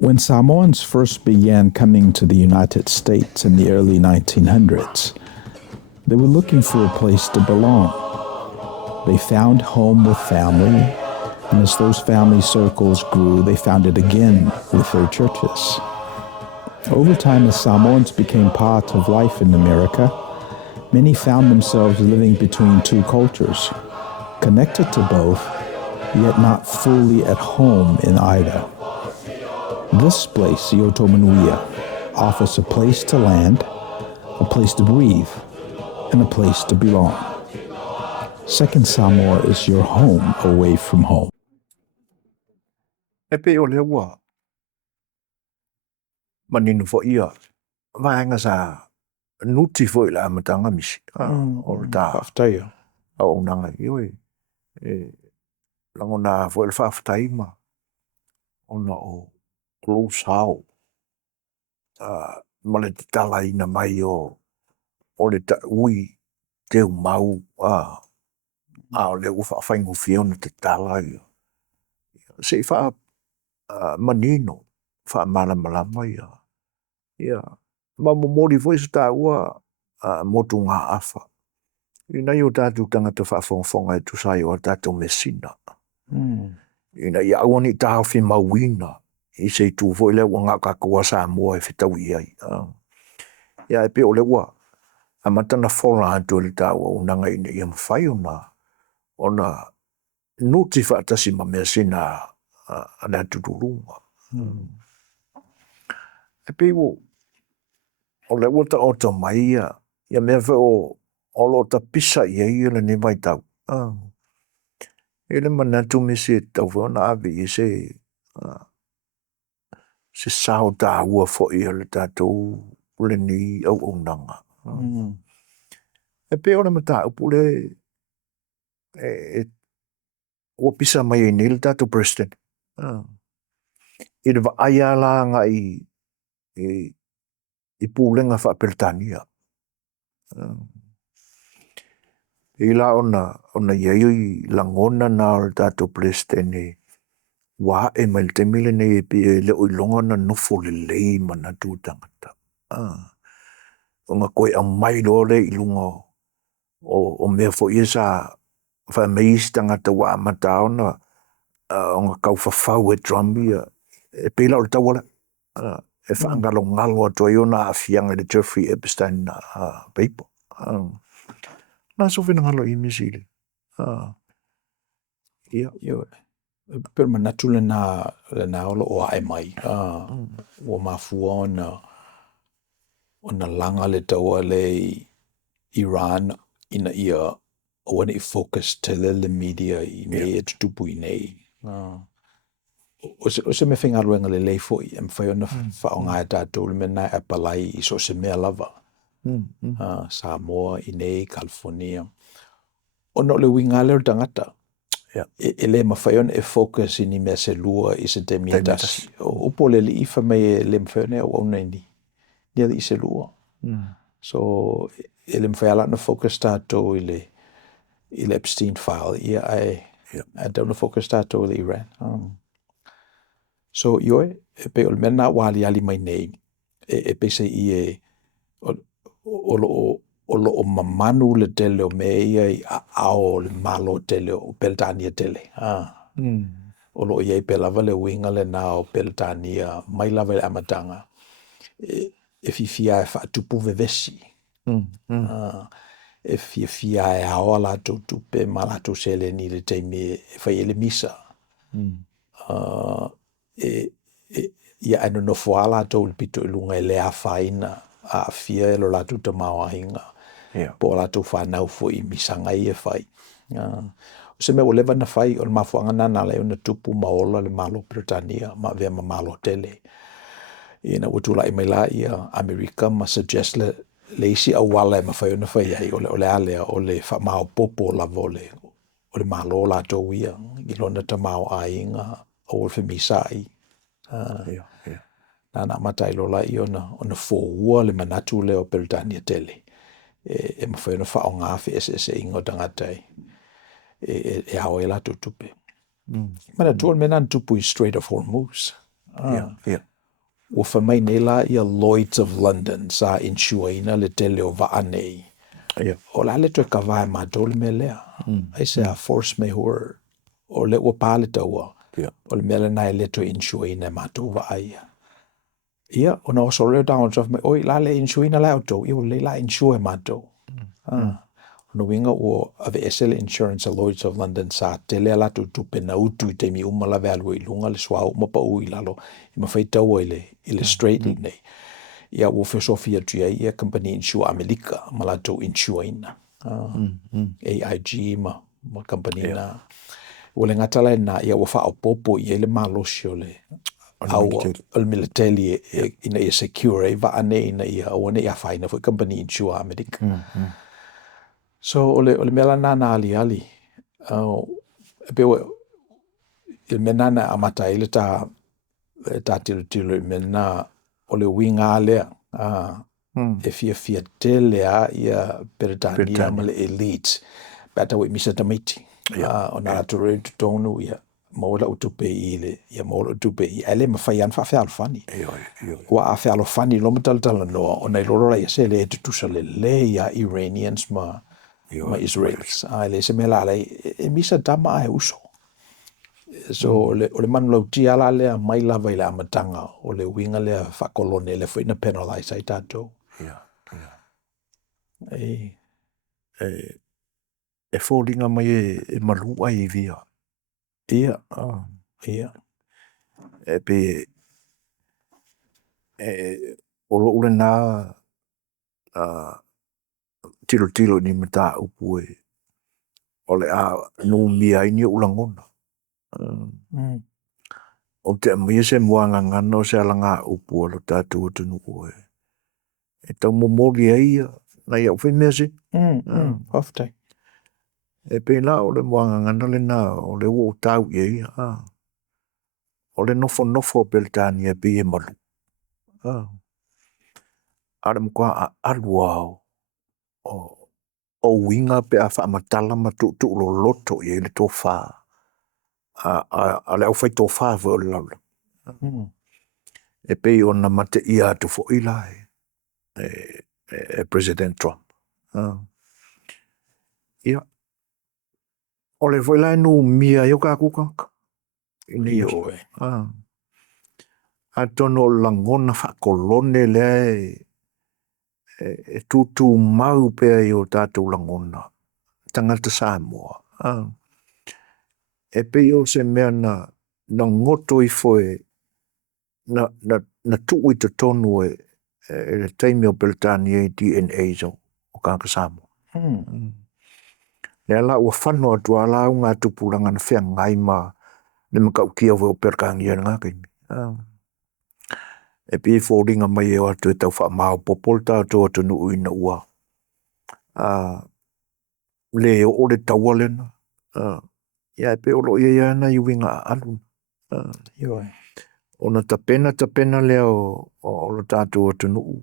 When Samoans first began coming to the United States in the early 1900s, they were looking for a place to belong. They found home with family, and as those family circles grew, they found it again with their churches. Over time, as Samoans became part of life in America, many found themselves living between two cultures, connected to both, yet not fully at home in either. This place, Manuia, offers a place to land, a place to breathe, and a place to belong. Second Samoa is your home away from home. Epe o le ua. Maninu fo ia. Vaenga sa nuti fo ila amatanga misi. O ta. Whaftaia. O unanga iwe. Langona fo ila whaftaima. Ona o close hao. Male te tala ina mai o le ta ui te mau. O le ufa whaingu fiona te tala ia. Se wha manino. Wha malama ia. Ia. Ma mori foi se ta ua motu ngā awha. Ina i o tātou tangata whaafonga e tu sai o tātou Measina. Ina i awani tāo whi mawina. I se tu foi le ua ngā kakua Samoa e whitau i ai. Ia e pe o le ua. A matana whora atu le tāua unanga ina i am whai ona nuti whaatasi ma Measina ana tuturunga. E pe o le wata o ta mai ia mea o lo ta pisa ia le ni mai tau. Ele manatu me se tau whona avi i se sao tā ua fo ia le tātou le ni au unanga. E pe o le mata upu le ua pisa mai e ni le tātou president. I le wa aia la nga I pūlenga wha Peritania. I la ona iei langona na o tātou presidente wā e mai te mile nei e pi le oilonga na nofo le lei mana tūtangata. O ngā koe a mai lore I lunga o mea fo ia sa wha meis tangata wā mataona o ngā kau whawhau e Trumpia e pēla o le tawala. E whaangalo ngalo ato I ona a fianga le Jeffrey Epstein paper. Nā so whina ngalo I misile. Ia. Pero manatu le nā olo o ae mai. O mafua ona langa le taua le Iran ina ia o wana I focus te le media I me e tutupu I nei. O se me whinga ruenga le leifo I am whai ona whaonga e tātou le mena e palai I so se mea lava. Samoa, I nei, California. Ono le winga leo tangata. E le mawhai ona e focus I ni mea se lua I se te miatasi. Upo le li ifa me le mawhai ona o au nei ni. Nia I se lua. So e le mawhai ala na focus tātou I le Epstein file. Ia ai dauna focus tātou le Iran. So ioe, e pe o le mena wali ali mai nei, e pe se I o lo mamanu le tele o me ia I ao le malo tele o Peritania tele. O lo iei pe lava le winga le na o Peritania, mai lava le amatanga, e fifia e whaatupu vevesi. E fia e aoa la tupe ma la tu sele ni le teime e whai ele misa. Ia anu no fuala to le pito lunga e lea faina a fia e lo la tuta mawahinga. Po la tu whanau fo I misanga I e whai. O se me o lewa na whai o le mafuanga nana le una tupu maola le malo Britania ma vea ma malo tele. Ina utula I maila ia Amerika ma suggest le isi awala e ma whai ona whai ai o le alea o le whamao popo la vole o le malo la to ia I lona ta mao ainga o le whemisai. Nana matai lola I ona fōua le manatu le o Peritania tele. E mawhai ona whao ngāwhi e ingo tangatai. E hao e la tutupe. Mana tuan mena tupu I Strait of Hormuz. ua whamai nei la ia Lloyd's of London sa insure ina le tele o vaa nei. Ia. O la le toi ka vae mātou le mea lea. Ai se a force majeure o le ua pāle taua. Ia. O le mea le nai le toi insure ina mātou vaa ia. Ia, ona o sore Donald Trump mai, oi, la le insure ina la auto, ia o le la insure mātou. Ona winga o ave esele insurance a Lloyd's of London sa tele ala tu pena utu I te mi umala value I lunga le swa uma pa ui lalo I mawhai taua ile straight nei. Ia o fesofia tuia ia company insure Amerika malato insure ina. AIG ma company na. O le ngatala na ia o wha o popo ia le malosi o le au o military ina ia secure va ane ina ia o ne ia faina fo company insure Amerika. So ole mela nana ali pe il menana amata ile ta tilo mena ole winga ale e fia tele ia Britania male elite bata we misa tamiti ona to read tonu ia mola utupe ile ia mola utupe ele mafayan fa fa fani wa fa lo fani lo metal no ona lo ia se le tusa le ia Iranians ma Israelis. Le se mela le misa tama e uso. So ole manu lau tia la lea mai lava I le amatanga o le winga lea whakolone le fwina penalize ai tātou. E fōringa mai e malua I via. Ia. E pe o lo ule nā tilo ni mata upu o le a nu mia I ni ulangona. O te amia se muanga ngana o se alanga upu o lo tātou o tunu koe. E tau momori ai na ia uwhi mea si. Hoftai. E pe la o le muanga ngana le na o le o tau iei. O le nofo peltani e pe e malu. Are mkwa aluao o winga pe a whaamatala ma tu lo loto I le tofa. A le au whai tofa vă o le laula. E pe o na mate ia tu fo ilai. President Trump. Ia. O le foi lai nu mia yo ka kukaka. Io e. A tono langona whakolone le e tutu mau pea I o tātou langona. Tangata Samoa. E pe o se mea na ngoto I foe na tuu I te tonu e le taimi o Britania DNA so o kāka Samoa. Le ala ua whanua tu ala au ngā tupuranga na whea ngai ma le makau kia o perkangia ngā kaimi. E pi fōringa mai e o atu e tau wha mao popol tātou atu nu uina ua. Le o le taua lena. Ia e pe olo ia na I winga alu. Io e. Ona tapena lea o lo tātou atu nu.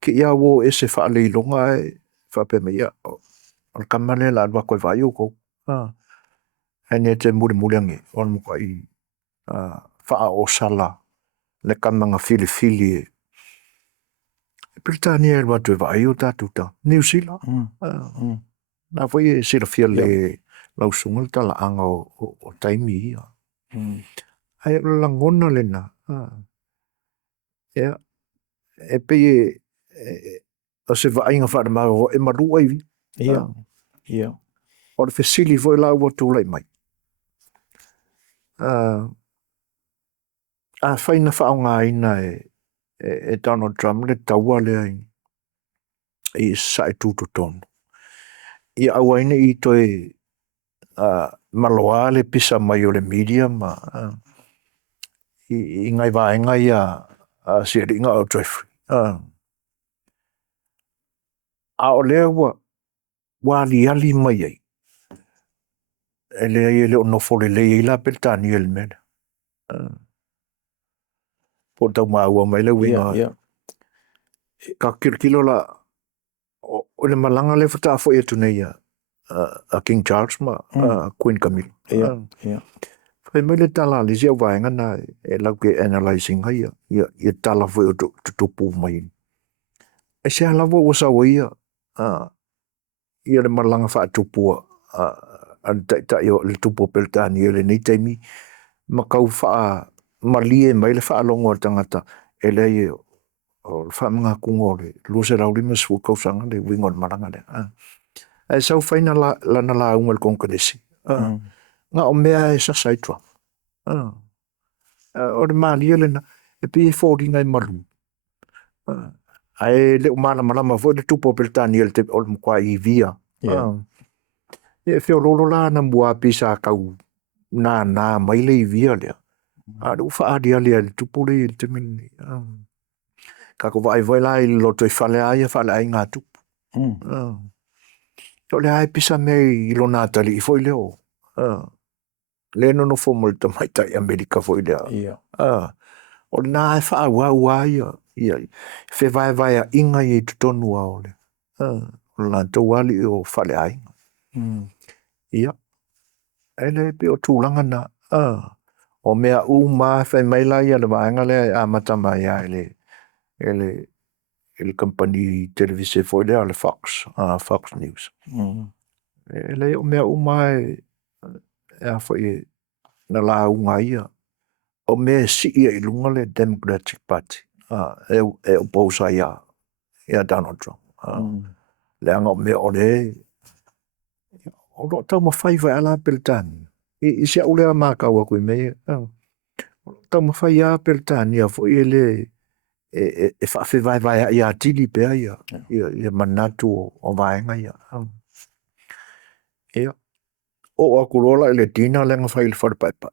Ki ia wo e se wha le ilonga e wha pe me ia. O kamale la alwa koe vai uko. Hene te muri ange. Ona muka I wha o sala. Le kamanga fili e. Britania e watu e vai o tātou ta. New Zealand. Nā whai e sira fia le lausunga le tala anga o taimi ia. Ai langona le na. E pe o se vai inga whaare maa e marua iwi. Ia. O le fesili voi la ua tūlai mai. A whaina whaonga ina e Donald Trump le taua lea I sae tūto tonu. Ia awa ina I toi maloa le pisa mai o le media ma I ngai vaenga ia si ringa o Jeffrey. A o lea wa ali mai ai. E lea o nofo le lea la peltani el mena. Po tau maua mai le winga. Ka kirkilo la o le malanga le fata fo e tunei a King Charles ma Queen Camilla. Fai mai le tala le sia vaenga na e lau ke analyzing hai ia tala foi o tupu mai. E se ala vo sa ia ia le malanga fa tupua an ta yo le tupu peltani le nei taimi ma kau fa malie mai le fa longo tangata e le o fa mga kungole lu se rau lima su kau sanga le wingon malanga le e sau faina la na la ungal kongresi nga o mea e sa saitwa o le malie le na e pi fori ngai malu ai le umana malama vo le tupu peltani le te o le mkwa i via e feo lolo la na mua pisa kau na mai le i via le le ufa adia le tupu le te mini ka ko vai vai lai lo to fale ai ngā tupu to le ai pisa me i lo natali i foi leo le no fo mo te mai tai Amerika foi le o na e fa wa ia fe vai a inga i tonu a ole la to wali o fale ai ia ele pe o tulanga na o mea uma fe mai la ia le vaenga le a mata mai ele company televise foi le Fox News ele o mea uma e foi na la unga ia o mea si ia i lunga le Democratic Party e o posa ia Donald Trump le anga o mea o le o lo tau mawhai vai ala peltani i se ule a mākau a koe mea tau mawhai a peltani a fo i le e whawhi vai a ia tili pēa ia manatu o vaenga ia o a kurola i le tina lenga whai le wharpaipa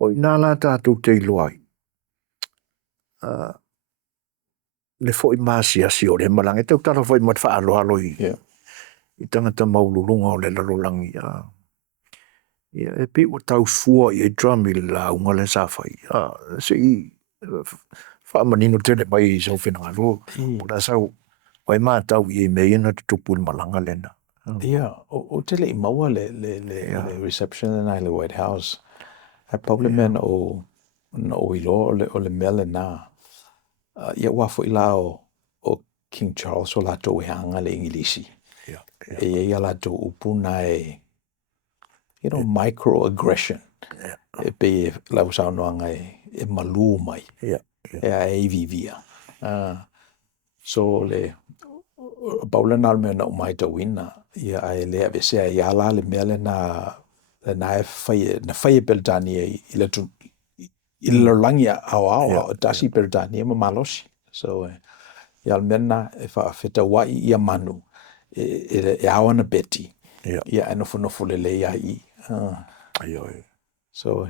o i nā la tātou te iloai le fo i māsia si o le malangi tau tala fo i mat wha alo i tangata maululunga o le lalolangi e pe o tau fua i drum i la unga le sawhai se i wha manino tele mai i sau whenanga lo o la sau wai mā tau i mei na te tupu le malanga lena o tele i maua le reception na le White House a parliament o ilo o le mele na ia wafo i la o King Charles o la tau e hanga le Ingilisi e ia la tau upuna microaggression e pe lau sao noanga e malu mai e a vivia so le paula na me na mai ta wina ia ai le ave se ia la le mele na e fai peltani i le tu i le langi au tasi peltani ma malosi so ia mena e fa feta wa ia manu e awana beti ia no fo le ia i so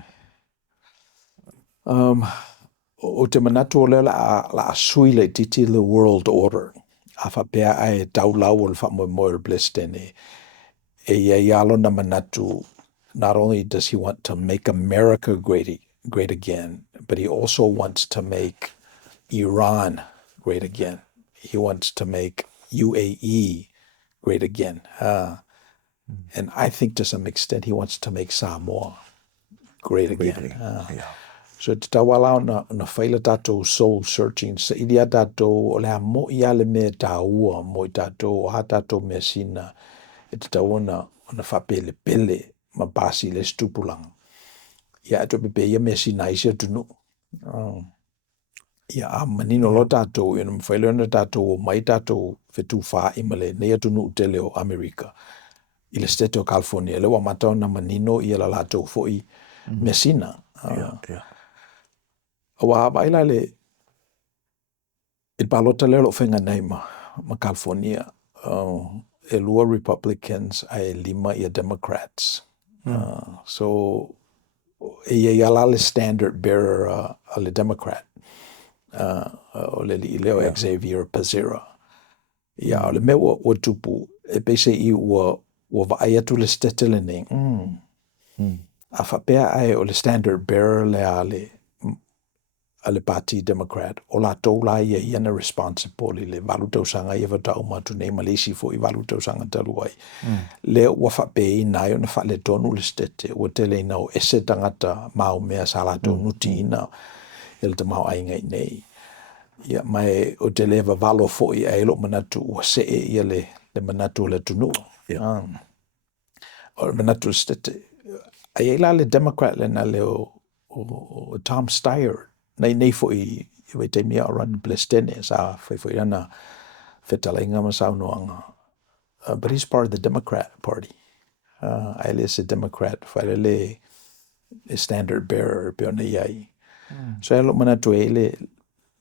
o te manatu o le la sui le titi le world order a fa pea ai tau lau o le fa mo blestene ia lo na manatu not only does he want to make America great again but he also wants to make Iran great again he wants to make UAE great again and I think to some extent he wants to make Samoa great again so te tawala na whaila tātou soul searching sa ilia tātou o lea mo ia le me tāua mo i tātou o ha tātou Measina e te tau na whapele pele ma basi le stupulang ia ato pepe ia Measina isi atunu ia a manino lo tātou ia na mwhaila na tātou o mai tātou whetu wha imale nei atunu utele o Amerika i le state o California le wa matau na manino ia la tātou foi Measina wa baila le il palota le lo fenga nei ma California e lua Republicans ai lima ia Democrats so ia la le standard bearer a le Democrat o le leo Xavier Pazera ia o le me o tupu e pese i wa vai atu le stetele nei a whapea ai o le standard bearer le ale Party Democrat o la tau la ia na responsible le valutausanga ia vatau matu nei Malaysia fo I valutausanga taluai le ua whape ina o na whale tonu le stete ua tele ina o ese tangata mau mea sa la tau nuti ina ele te mau ainga I nei ia mai o tele valo fo I aelo manatu ua se ia le manatu le tunu o manatu le stete ai la le Democrat le na le o Tom Steyer nei fo I te mia o ran blestene sa fo ana fetala inga masau noanga but he's part of the Democrat Party I is a Democrat whaile le standard bearer peona iai so elo manatu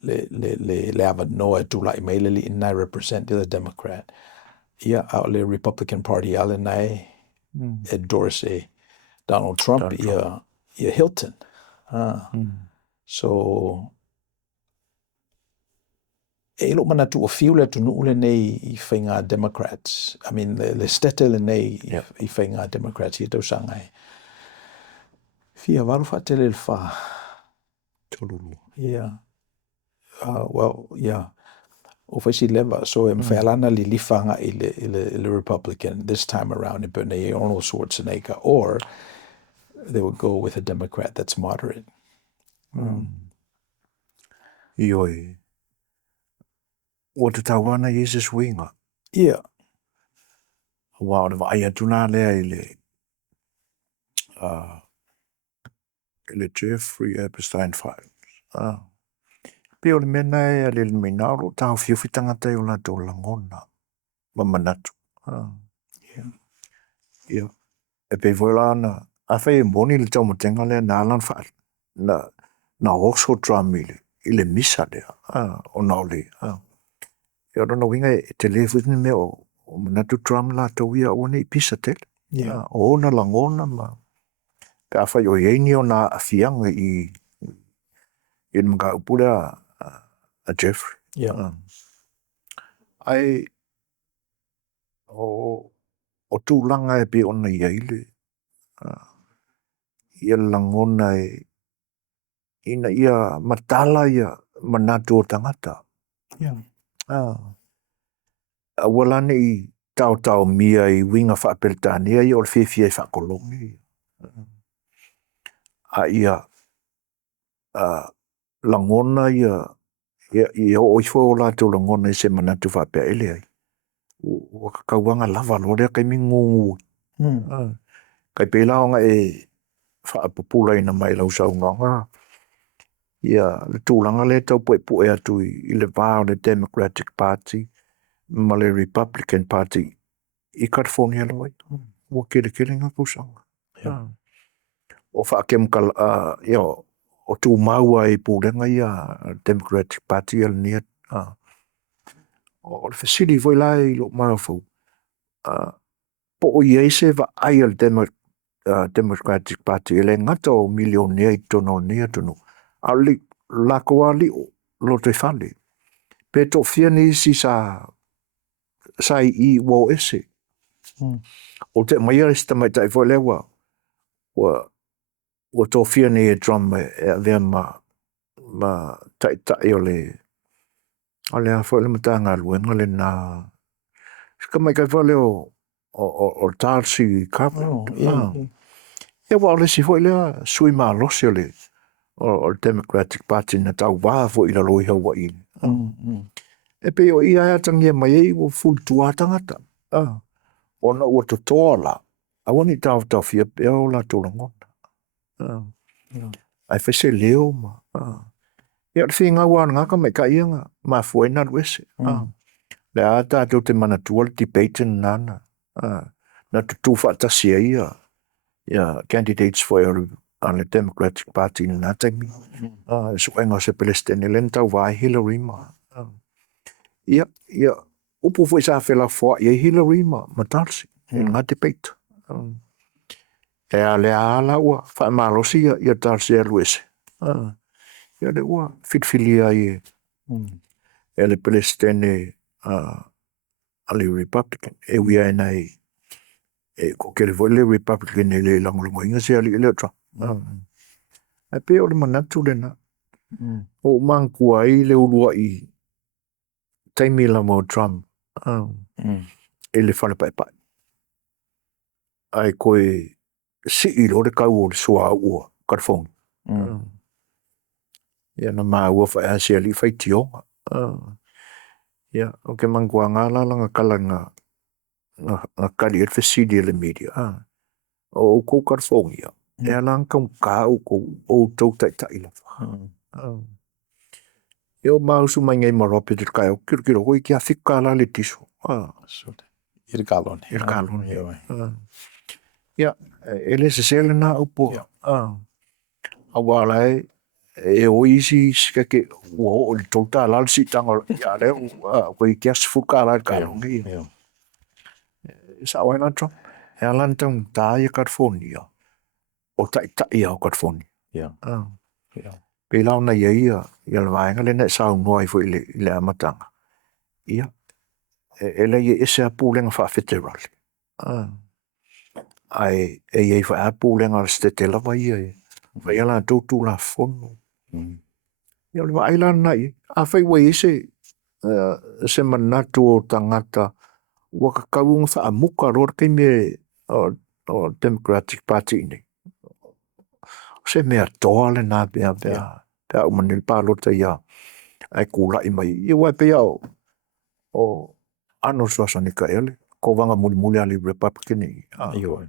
le ava noa tu lai mai le I represent the Democrat ia au le Republican Party ale nai endorse Donald Trump ia Hilton so elo manatu o fiu le tunu le nei I whainga Democrats I mean le stete le nei I whainga Democrats I tau sangai fia waru whatele le wha Tolulu. yeah well yeah o whaisi leva so whaelana li lifanga I le Republican this time around I pene Arnold Schwarzenegger or they would go with a Democrat that's moderate Ioi. O te tawana Jesus winga. yeah Wa o ai atuna lea le Jeffrey Epstein files. Pe o le mena e le minaro tau fiufi tangata o la tō langona. Mamanatu. Ia. E pe voila na a whai moni le tau matenga lea na alan whaal. Na Oxford drum I le misa lea. O nao le. Ia rona winga e te lefu ni me o manatu drum la tau ia o nei pisa tele. O na langona ma. Pe a whai o yeini o na afianga I mga upura a Jeffrey. yeah Ai o tūlanga e pe ona I aile. Ia langona ina ia matala ia manatu o tangata. Awalane I tau mia I winga whaapeltania I o le whiawhia I whaakolongi. A ia langona ia o ifo o lātou langona I se manatu whaapea ele ai. Ua kakauanga lava lore kai mi ngungu. Kai pēla onga e whaapupula ina mai lau saunga. Ia le tūlanga le tau poe atu I le vāo le Democratic Party ma le Republican Party I California loi. Ua kere ngā kusanga. O whaakemkal ia o tū maua I pūrenga ia Democratic Party al nia. O le whasiri voi lai lo marafau. Po o iese va ai al Democratic Party ele ngata o milionea I tono nia tono. A li lakoa li lo te whale. Pe to whiani si sa I wo ese. O te mai arista mai tai voi lewa. O to whiani e drum e vea ma tai o le a foi le matanga luenga le na ska mai kai vale o tarsi kapu. E wa le si foi le sui ma losi o le o Democratic Party na tau wā fo I la loi hawa I. E pe o ia atangia mai e o full tua tangata. O na ua totoa la. A wani tau fia pe o la tōlangona. Ai whese leo ma. Ia le whinga wana ngaka mai ka ianga. Ma fuena luese. Le a tātou te manatua le debate nana. Na tutu whaatasi ia. Ia candidates for the Democratic Party in Natami. So enga se Palestine len tau vai Hillary ma. Ia upu foi sa fela fo ia Hillary ma matarsi in nga debate. E ale ala ua fa malosi ia tarsi a luese. Ia le ua fitfilia i ele Palestine ali Republican. E wia enai e ko kere voi le Republican le langolongo inga se ali le tra. E pe o le manatu le na. O mangkua I le ulua I taimi la mo Trump. E le whale pai pai. Ai koe si I lo le kau o le sua ua, California. Ia na maa ua whai asia li whai tionga. Ia, o ke mangkua ngā langa kala ngā kari e whesidi le media. O kou California. E alang kau kā o kou o tau tai tai la. E o mausu mai ngai marope te kai o kiro hoi ki a whika la le tiso. Ir kalon. Ir kalon. Ia, e le se sele na upo. A wala e o isi skake o le tauta la si tanga ia le o ki a sfuka la kalon. Sa waina Trump. E alan tau tā i California. O tai tai o California. Pe lau na ia ia le vaenga le ne sau noai fo I le amatanga. Ia. E le ia ese a pūlenga wha federal. Ai e iei wha a pūlenga stetela vai ia. Vai ala tautu la fono. Ia le vai lan nai. A whai wai ese se manatu o tangata waka kaunga wha a muka ror kei me o Democratic Party nei. Se mea toa le nā pia pia umanil pālota ia ai kūlai mai. Ia wai pia o Arnold Schwarzenegger ele. Ko wanga muli ali Republican ni. Ioi.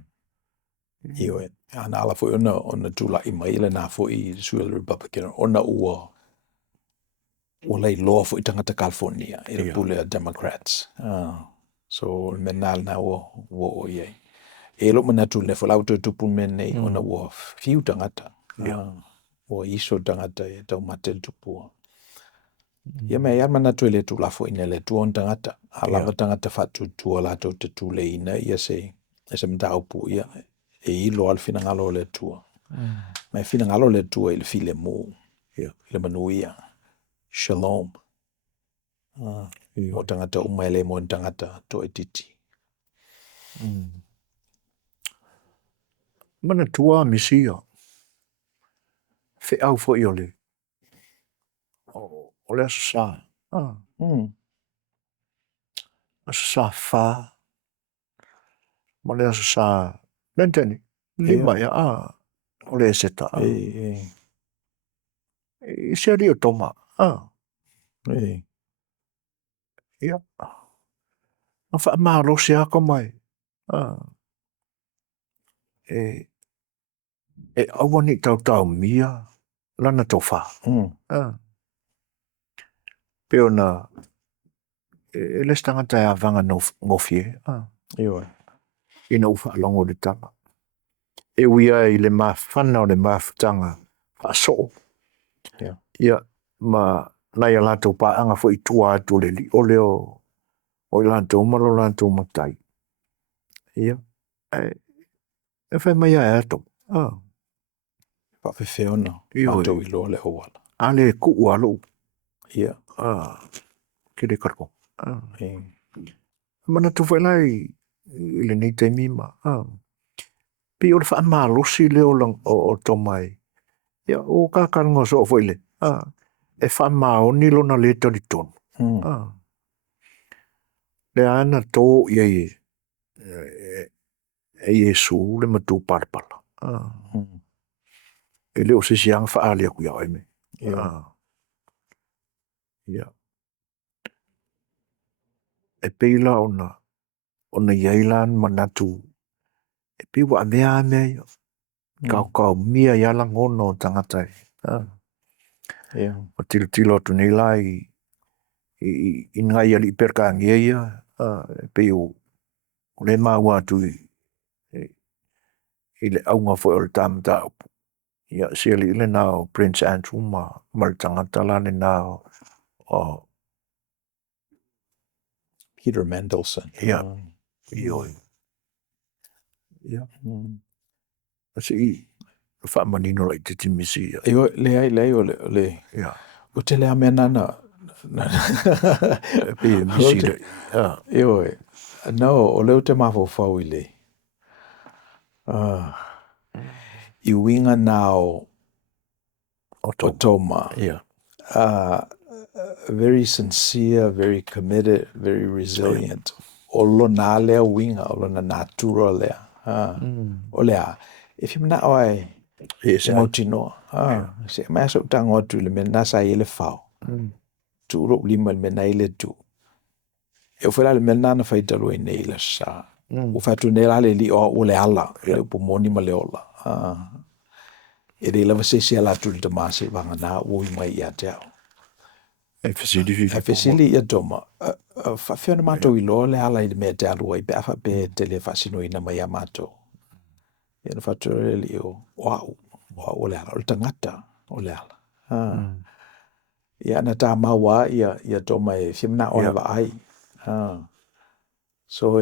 Ana ala foi ona tūlai mai le nā foi sua le Republican. Ona ua lei loa foi tangata California. Ira pule a Democrats. So me nāl nā o iei. E lo manatu le whalau tupu menei ona ua fiu tangata. O iso tangata e tau mate tupua. Ia mea ia manatu le tu lafo ina le tuon tangata. A lava tangata whatu tua la tau te tu le ina ia se mtaupu ia. E ilo al fina ngalo le tua. Mai fina ngalo le tua il file mo. Le Manuia. Shalom. O tangata umaile mo tangata to e titi. Mana tua misia. Fe au fo I ole. O le asa sa. Asa sa fa. Ma le asa sa. Lenteni. Lima ia. O le seta. I se rio toma. Ia. Ma wha maa rosi ako mai. E awani tau mia. Lana tau wha. Peo na e le stangata e avanga ngofie. Ina ufa alongo le tanga. E wia I le mawhana o le mawhtanga. Wha so. Ia. Ma nai a lātou pāanga fo I tua atu le li. O leo. O I lātou malo lātou matai. Ia. E whai mai a ato. Pa fe ona. Lātou I lo le hoala. Ale ku alo. Ia. Kere karko. Mana tu whai lai I le nei te mima. Pi o le wha malosi leo lang o tomai. Ia o kākarango so o whai le. E wha maoni lona le tari tonu. Le ana tō iei e Yesu le matu parpala. E leo se siang wha alia kuia oime. Ia. E peila ona iailan manatu. E piwa mea mea. Kau mia iala ngono tangatai. O tilo tu nei lai I ngai ali perka ngia e peo le maua tu I le aunga fo o le tamata upu. Ia siali ile nao Prince Andrew ma le tangata lane nao Peter Mandelson. Ia. Ioi. Ia. Asi wha manino lai te timisi. Ioi, le o le. Ia. O te lea mea nana. Pe misi le. Ioi. No, o leo te mafo fau I le. I winga nao Otoma. Yeah. Very sincere, very committed, very resilient. Olo na lea winga, olo na natura lea. O lea, if you na oi, ngau tino. Se mai so tango tu le mena sa ile fao. Tu ro lima le mena ile tu. E o fela le mena na fai talo ine ile sa. O fatu ne la le li o le ala, le pomoni ma le ola. E le lava se ala tu le tamase vanga na o mai ia te au. E Fesili ia toma. Fa fiona mato i lo le ala i me te alu ai pe afa pe tele fasino ina mai amato. Ia na fatu le li o wow. Wow le ala o tangata o le ala. Ia na ta maua ia toma e fiona o le ai. So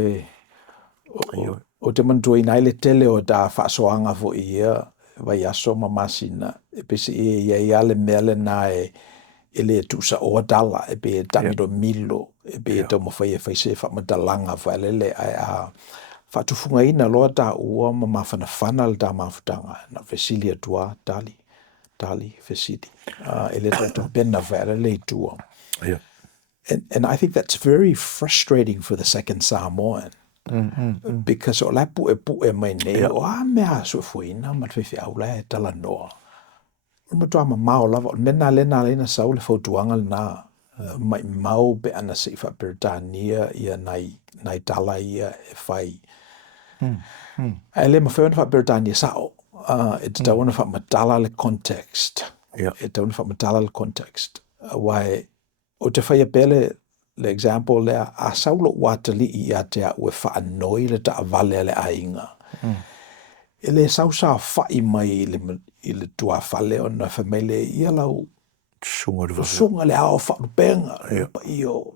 o te mantua ina ile tele o ta fasoanga fo ia vai aso mamasina e pesi ia le mele na ele tu sa o dala e be tamido milo e be to mo fai se fa madalanga fa lele a fa tu funga ina lo ta o ma fa na fanal da mafutanga na fesilia tua tali fesidi ele to penna fa lele tu and I think that's very frustrating for the second Samoan because o la pu e mai nei o a me aso fuina ma fe au la tala no ma toa mau lava nena lena sau le fotuanga na mai mau pe ana se fa Britania ia nai tala ia e fai ele ma fa Britania sao e te tauna fa matala le context e tauna fa matala le context why o te fai pele le example le a saulo watali ia te a ue fa anoi le ta vale le ainga ele sau sa fai mai le tua fale ona famile ia lau sunga le ao fa benga pa io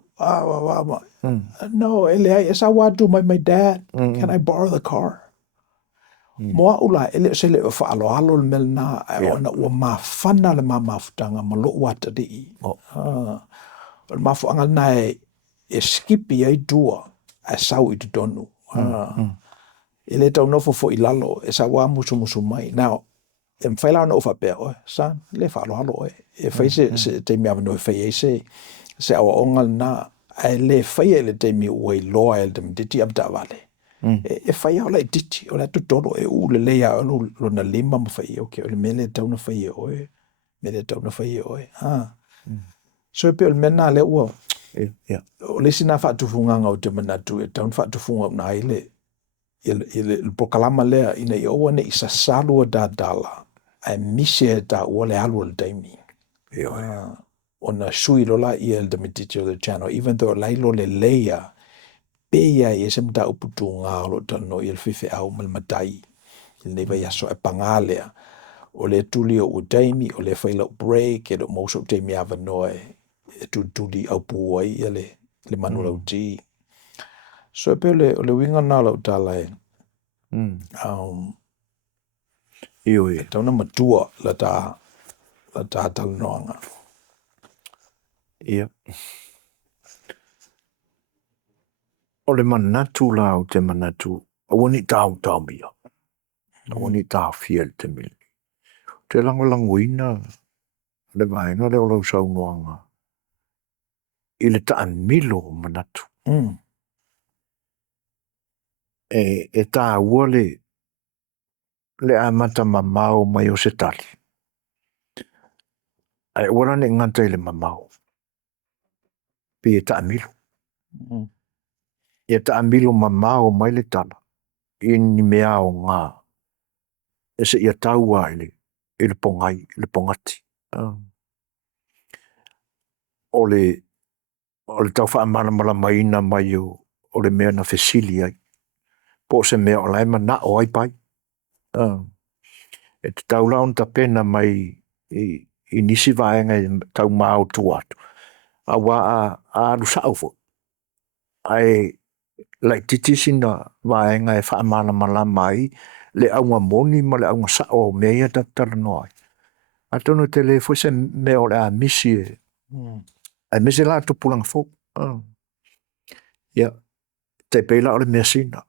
no ele ai sa watu my dad can I borrow the car mo ula ele se le fa alo le melna ona o ma fana le mama futanga ma lo wata di o ma fu angal nai e skipi ai tua a sau I donu ele tau no fo ilalo e sa wa musu mai now em fai la no fa pe o san le fa lo e fai se te mi no fai se o ongal na ai le fai le te mi o lo el dem diti abda vale e fai o le diti o le tutoro e u le ya lo na lima mo fai o ke o le mele tau no fai o mele tau no fai o so pe o mena le o o le sina fa tu funga o te mena tu e tau fa tu funga na ile il pokalama lea ina I oa ne isa salua da dala a mise da wale alu al daimi ona sui lola I el damititi o the channel even though lailo le leia peia I esem da uputu ngā lo tano I el fife au malmatai il neva yaso e pangalea o le tuli o daimi o le faila break e do moso daimi ava noe e tuli au puai le manula uti so pe le winga na lo tala tauna matua la ta talanoanga. O le manatu la o te manatu, a wani tau mia. A wani tau fiel te mili. Te langoina, le vaenga le o lau saunoanga. I le taa milo manatu. E tā ua le amata mamau mai o se tali. Ai ora ne ngata I le mamau. Pe e taa milo. E taa milo mamau mai le tala. I ni mea o ngā. E se ia taua I le pongai, le pongati. O le tau wha amana mala maina mai o le mea na fesili ai. Po se mea o laima na o ai pai. E te tau laun ta pena mai I nisi vaenga tau mau tu atu. A wa a alu saufo. Ai lai titisina vaenga e wha amana mala mai le aunga moni ma le aunga sao mea tatara noai. A tono te le fwese mea o le a misi e. A misi la tu pulang fo. Ia. Te peila o le Measina.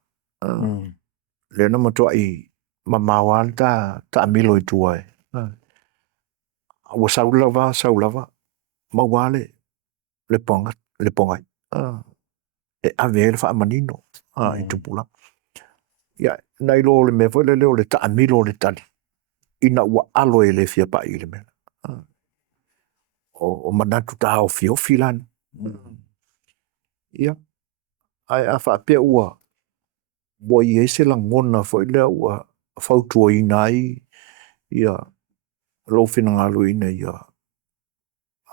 Le na matua I mamawal ta amilo I tua e. ua saulava, maua le pongai. E ave le whaamanino, I tupula. Ia, nei lo le mea foi le leo le taamilo le tali. Ina ua alo e le fia pa i le mea. O manatu ta ofi lani. Ia, ai a whaapea ua i ese la ngona foi lea ua whautua i nai, ia, lo fina ngalo ina ia,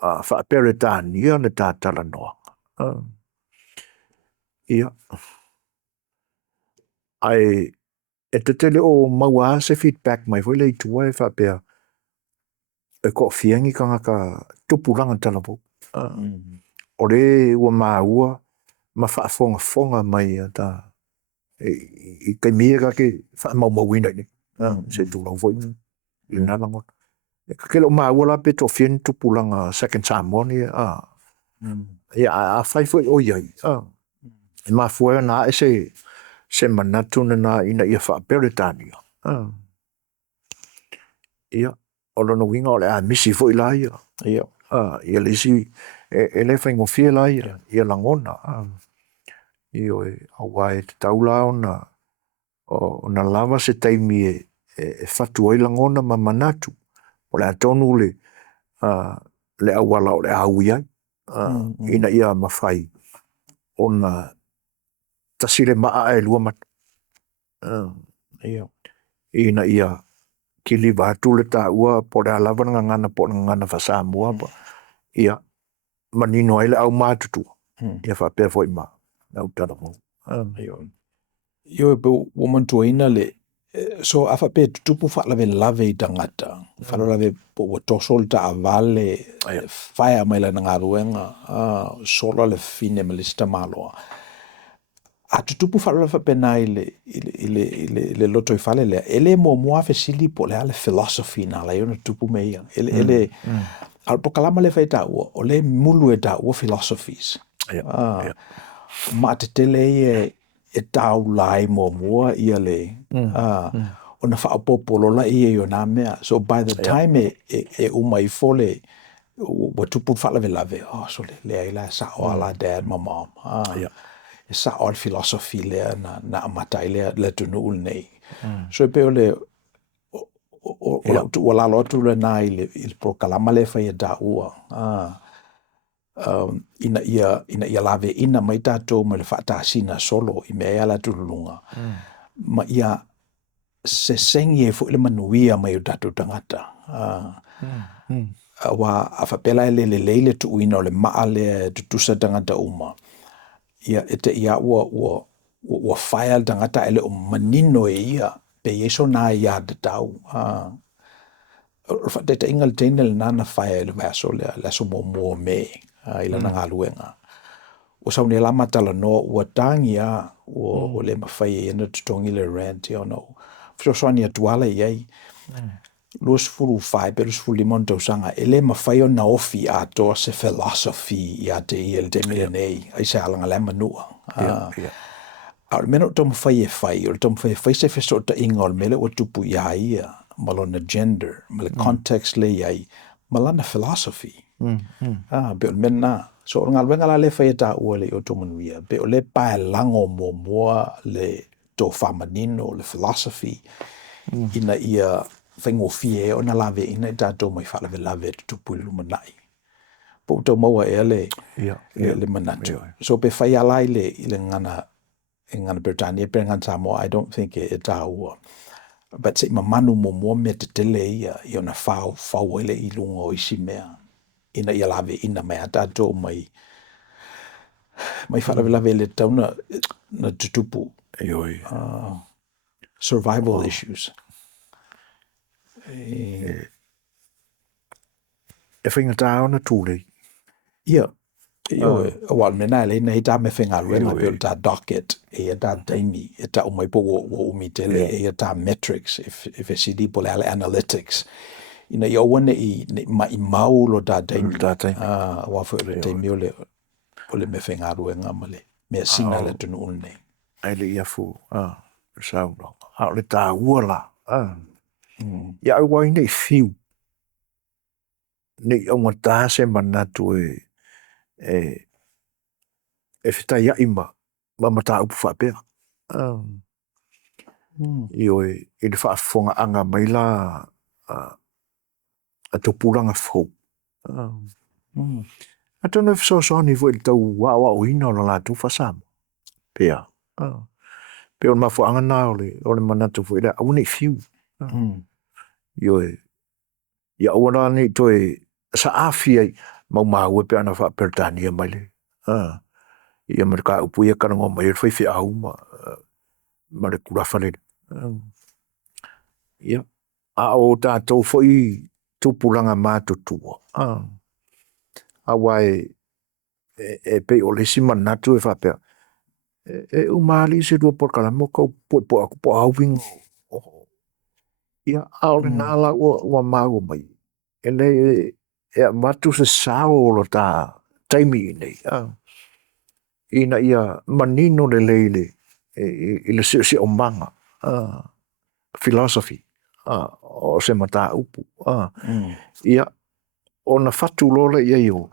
whaapea re tānia le tātala noa. Ia, ai, e te tele o maua se feedback mai foi le i tua e whaapea e ko fiangi ka ngaka tupulanga talapo. O re ua maua ma whaafonga mai ta i kai mea ka ke whaamauina ni. Se tūlau foi. I nalangon. E ka kele o maua la pe to fiangi tupulanga second Samoan ni. Ia a whai foi o iai. E ma fuea na e se manatu na ina ia whaapere tānia. Ia, o lono winga o le a misi foi la ia. Ia le isi, e le whaingo fia la ia, ia langona. Io e awai te taula o na lava se taimi e whatu ai langona ma manatu. O le atonu le awala o le aui ai. Ina ia mawhai. O na tasire maa e lua matu. Ina ia kili watu le ta ua po le alawa ngana po ngana Samoa pa. Ia manino ai le au matutu. Ia whapea foi ma. Nau tana mo. Io e pe womantua ina le so a whapea tupu whalawe lave I tangata. Whalalawe po ua tosol ta avale whaia mai la ngā ruenga sola le fine ma le sita maloa. A tutupu whalalawe whapena le loto I whale lea. Ele mo moafe sili po le ale philosophy na la iona tupu meia. Ele al po kalama le whaita ua o le mulu e ta ua philosophies. Ma te tele e tau lai mua ia le o na whaapopolola ia o nā mea. So by the time e umai fole wa tupu whalawe lave, so le aila sa o ala dad ma mom. E sa o philosophy lea na amatai lea le tunu ul nei. So e peo le o la lotu le nā il pro kalama le whai e tā ua. Ina ia lave ina mai tātou ma le whaatasina solo I mea la tulunga. Ma ia se sengi e fu ile manuia mai o tātou tangata. Wa a whapela le leile tu uina o le maa le tutusa tangata uma. Ia e te ia ua whaia tangata ele o manino e ia pe yeso nā ia te tau. Te inga le teina le nana whaia le vaso le aso mo me. Ila na ngā luenga. O sau ne lama tala no ua tangi o le mawhai e na tutongi le rant I ono. Whioswani atuala iai. Luas furu whai, pero furu limon tausanga. E le mawhai o na ofi a toa se philosophy I a te I le te mea nei. Ai se alanga le manua. A le mena o tomo whai e whai. O le tomo whai e whai se feso o ta inga o le mele o tupu ia ia. Malona gender. Ma le context le iai. Malana philosophy. Be o mena so ngā wenga la le whai tā ua le o tō Manuia. Be o le pae lango moa le tō whamanino, le philosophy, ina ia whaingo fie o na lawe ina I tātou mai whalawe lawe te tupu I lumanai. Po tō maua e le manatu. So pe whai alai I le ngana Britannia, pe ngana Samoa, I don't think e tā ua. But se mamanu moa me te tele ia I ona whau ele I lunga o isi mea. Ina ia lawe ina mai atatou mai whalawe lawe le tau na tutupu. Survival issues. E whinga tā ona tūlei. Ia. Wal mena le na ita me whinga ruenga pe ta docket e ta taimi e ta umai po o umitele e ta metrics if e sidi po le analytics. Ina ia wane I mau lo tā taimi. Wafo le taimi o le me whinga ruenga ma le Measina le tunu unei. Ai le ia fu. Sau no. Hao le tā ua la. Ia au wai nei fiu. nei au ngata se manatu e fitai ia ima ma mata upu whapea. Io e le whaafonga anga mai la a tō pūranga whau. A tōna whasosoni ni fwoi tau wa uina o la tū whasama. Pea. Pea o mafuanga nā o le manatu fwoi la au nei fiu. Io e ia ora nei toi sa afia mau e pe ana fa pertania mai le. Ia mereka upu ia kana ngoma ia fai au ma le kura fale. Ia a o tātou foi tupulanga mātutua. Awai e pe o le simanatu e whapea. E umali se dua por kalamo kau po awing. Ia au le nala wa mau mai. Ele e matu se sao lo ta taimi nei. Ina ia manino le leile ile se o manga. Philosophy. O se mata upu. Ia ona fatu lole ia yo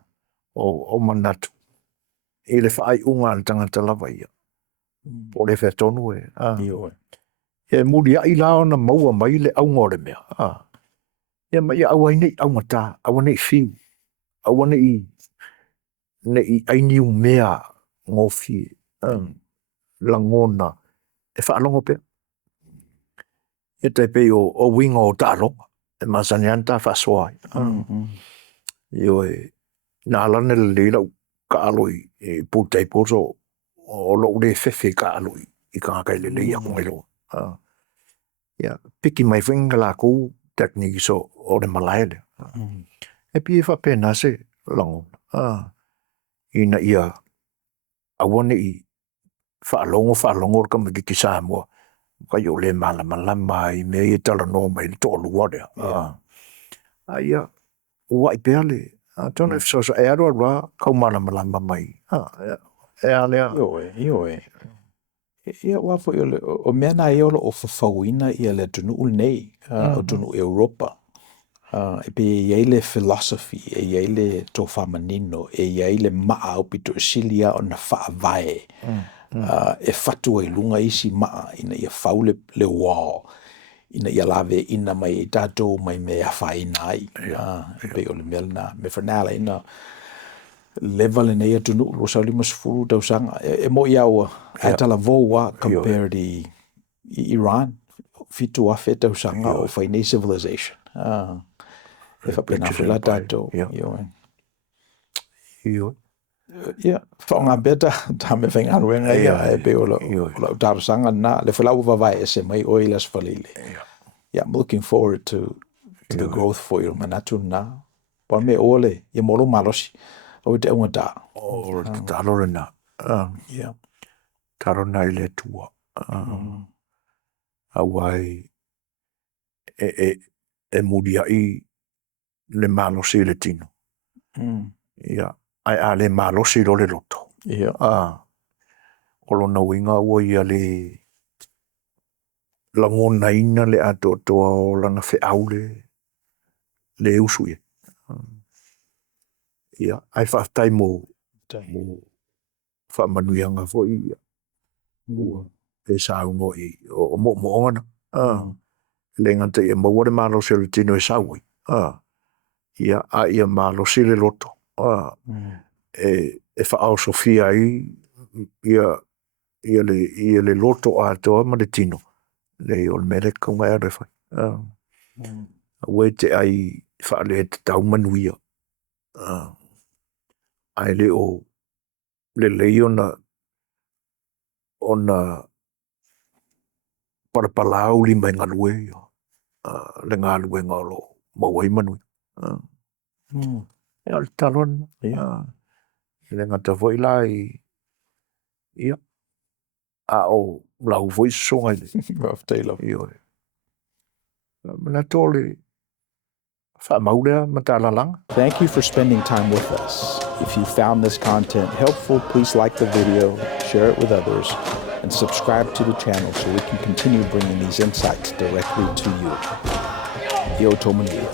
o manatu. Ile whaai unga al tangata lava ia. Po le whetonu e. E muri a ila ona maua mai le au ngore mea. Ia mai au ai nei au ngata. Au nei fiu. Au nei ai niu mea ngofi. Langona. E whaalongo pea. E te pe o winga o Talofa. E masanianta whasoai. Io e nā lana le leila ka aloi e pūtei pōso o lo le whewhe ka aloi I ka kai le leia ko ngelo. Ia, piki mai whinga la kou tekniki o le malaele. E pi e whapena se lango. Ina ia awane I whaalongo ka miki ki Samoa. Ka yo le malama I me I tala no mai le tolu wade. Ia, ua I peale. Tōna whsoso e aroa rā kau malama mai. E alea. Io e. Ia wafo o mea nā e olo o whawhauina I le tunu nei, o tunu Europa. E pe iei le philosophy, e iei le tō whamanino, e iei le maa o pito silia o na whaavae. E whatu e lunga isi maa ina ia whau le wao. Ina ia lawe ina mai tātou mai mea whaina ai. E pe o le melna, me whanala ina level nei atu nu lo sa lima sfuru tau sanga e mo ia o atala voa compared I Iran fitu a tau sanga o whainei civilization e whapena whila tātou ia whaonga beta ta me whainga ruenga ia e pe o lo tātou sanga na le whilau wawai e se mai o ilas whalile yeah I'm looking forward to the growth for you manatu na pa me ole ia molo malosi o te unga tā. O te tarorena. Yeah. Tarona I le tua. Awai e muria I le malosi le tino. Ia. Ai a le malosi lo le loto. Yeah. Olo na winga ua ia le langona ina le ato toa o lana wheau le usu ia. Ia, ai whaatai mo whaamanuianga fo ia. E sau no I o mo ongana. Le ngata ia maware malo se le tino e sau i. Ia, a ia malo se le loto. E whaao Sofia ia le loto a toa ma le tino. Le o le mere kaunga e rewhai. Ue te ai whaale te tau Manuia. Ai le o le lei ona parapalau lima ngalue le ngalue ngalo mawai Manuia. E al talon le ngata voi lai ia a o lau voi songa le Taylor. Mana tole Thank you for spending time with us. If you found this content helpful, please like the video, share it with others, and subscribe to the channel so we can continue bringing these insights directly to you. Yo Tomanui.